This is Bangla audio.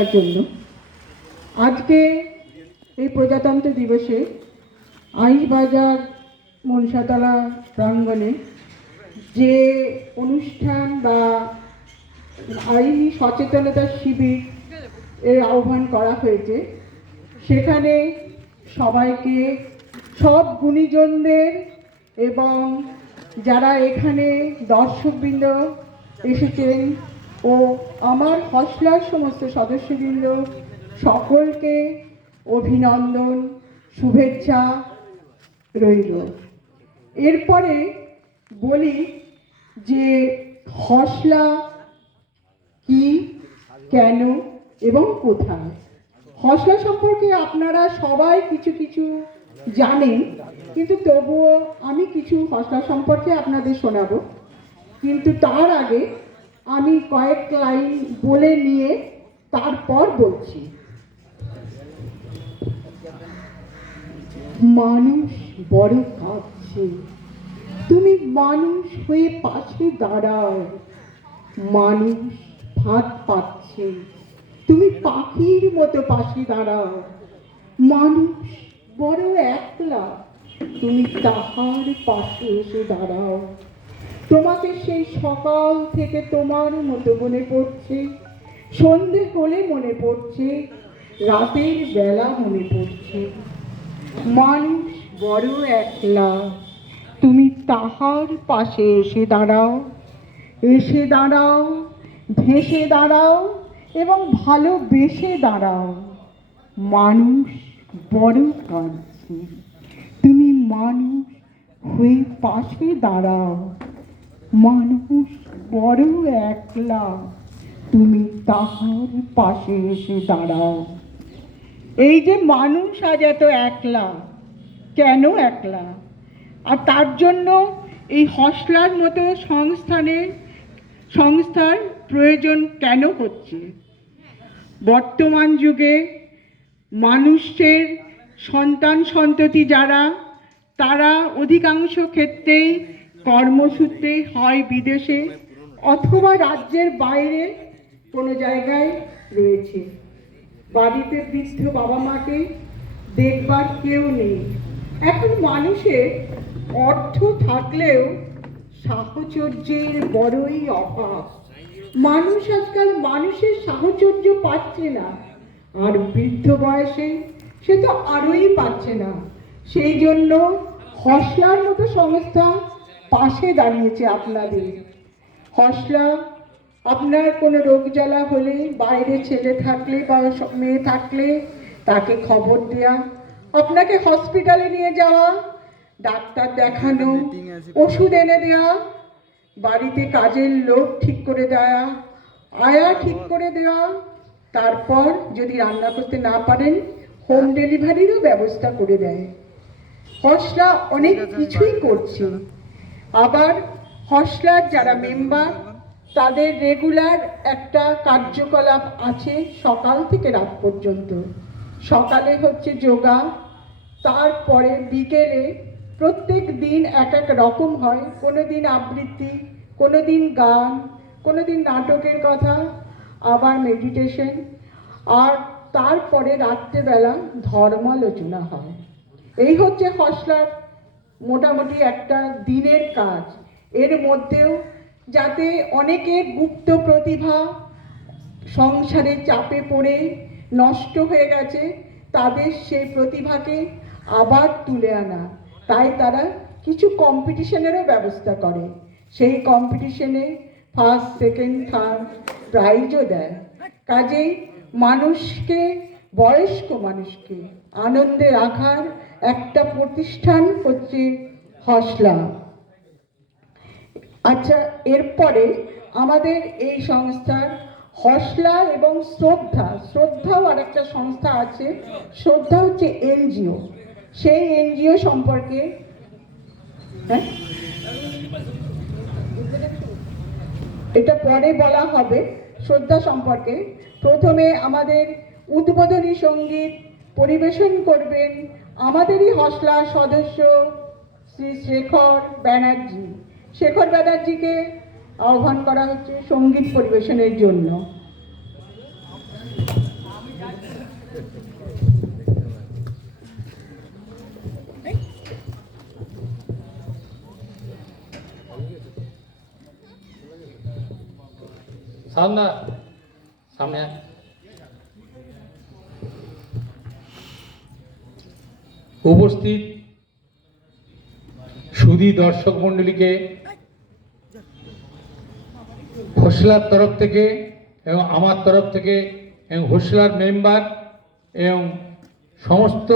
জন্য। আজকে এই প্রজাতন্ত্র দিবসে আইসবাজার মনসাতলা প্রাঙ্গণে যে অনুষ্ঠান বা আইনি সচেতনতা শিবির এর আহ্বান করা হয়েছে, সেখানে সবাইকে, সব গুণীজনদের এবং যারা এখানে দর্শকবৃন্দ এসেছেন ও আমার হসলার সমস্ত সদস্যবৃন্দ, সকলকে অভিনন্দন, শুভেচ্ছা রইল। এরপরে বলি যে হসলা কি, কেন এবং কোথায়? হসলা সম্পর্কে আপনারা সবাই কিছু কিছু জানেন, কিন্তু তবুও আমি কিছু হসলা সম্পর্কে আপনাদের শোনাবো। কিন্তু তার আগে আমি কয়েক লাইন বলে নিয়ে তারপর বলছি। মানুষ বড় কাঁদছে। তুমি মানুষ হয়ে পাশে দাঁড়াও। মানুষ ভাত পাচ্ছে। তুমি পাখির মতো পাশে দাঁড়াও। মানুষ বড় একলা। তুমি তাহার পাশে এসে দাঁড়াও। তোমাকে সেই সকাল থেকে তোমার মতো মনে পড়ছে। সন্ধে হলে মনে পড়ছে। রাতের বেলা মনে পড়ছে। মানুষ বড় একলা। তুমি তাহার পাশে এসে দাঁড়াও। এসে দাঁড়াও, ভেসে দাঁড়াও এবং ভালোবেসে দাঁড়াও। মানুষ বড় কাঁদছে। তুমি মানুষ হয়ে পাশে দাঁড়াও। মানুষ বড় একলা। তুমি তাহার পাশে এসে দাঁড়াও। এই যে মানুষ আজ এত একলা, কেন একলা? আর তার জন্য এই হসলার মতো সংস্থানের, সংস্থার প্রয়োজন কেন হচ্ছে? বর্তমান যুগে মানুষের সন্তান সন্ততি যারা, তারা অধিকাংশ ক্ষেত্রেই কর্মসূত্রে হয় বিদেশে অথবা রাজ্যের বাইরে কোনো জায়গায় রয়েছে। বাড়িতে বৃদ্ধ বাবা মাকে দেখবার কেউ নেই। এখন মানুষের অর্থ থাকলেও সাহচর্যের বড়ই অভাব। মানুষ আজকাল মানুষের সাহচর্য পাচ্ছে না। আর বৃদ্ধ বয়সে সে তো আরোই পাচ্ছে না। সেই জন্য হসলার মতো সংস্থা পাশে দাঁড়িয়েছে আপনাদের। হসলা, আপনার কোনো রোগ জ্বালা হলে, বাইরে ছেলে থাকলে বা মেয়ে থাকলে তাকে খবর দেয়া, আপনাকে হসপিটালে নিয়ে যাওয়া, ডাক্তার দেখানো, ওষুধ এনে দেওয়া বাড়িতে কাজের লোক ঠিক করে দেওয়া আয়া ঠিক করে দেওয়া তারপর যদি রান্না করতে না পারেন, হোম ডেলিভারিরও ব্যবস্থা করে দেয়। হসলা অনেক কিছুই করছে। আবার হসলার যারা মেম্বার, তাদের রেগুলার একটা কার্যকলাপ আছে সকাল থেকে রাত পর্যন্ত। সকালে হচ্ছে যোগা, তারপরে বিকেলে প্রত্যেক দিন এক এক রকম হয়। কোনো দিন আবৃত্তি, কোনো দিন গান, কোনো দিন নাটকের কথা, আবার মেডিটেশন আর তারপরে রাত্রেবেলা ধর্মালোচনা হয়। এই হচ্ছে হসলার মোটামুটি একটা দিনের কাজ। এর মধ্যেও যাতে অনেকের গুপ্ত প্রতিভা সংসারে চাপে পড়ে নষ্ট হয়ে গেছে, তাদের সেই প্রতিভাকে আবার তুলে আনা। তাই তারা কিছু কম্পিটিশনেরও ব্যবস্থা করে। সেই কম্পিটিশনে ফার্স্ট সেকেন্ড থার্ড প্রাইজও দেয়। কাজেই মানুষকে, বয়স্ক মানুষকে আনন্দে রাখার একটা প্রতিষ্ঠান হচ্ছে হসলা। আচ্ছা এরপরে আমাদের এই সংস্থার হসলা এবং শ্রদ্ধা, শ্রদ্ধাও আরেকটা সংস্থা আছে, শ্রদ্ধা হচ্ছে এনজিও। সেই এনজিও সম্পর্কে হ্যাঁ? এটা পরে বলা হবে, শ্রদ্ধা সম্পর্কে। প্রথমে আমাদের উদ্বোধনী সংগীত পরিবেশন করবেন আমাদেরই হসলার সদস্য শ্রী শেখর ব্যানার্জি। শেখর ব্যানার্জিকে আহ্বান করা হচ্ছে সংগীত পরিবেশনের জন্য। সামনে সামনে। উপস্থিত সুদী দর্শক মণ্ডলীকে হোসলার তরফ থেকে এবং আমার তরফ থেকে এবং হোসলার মেম্বার এবং সমস্ত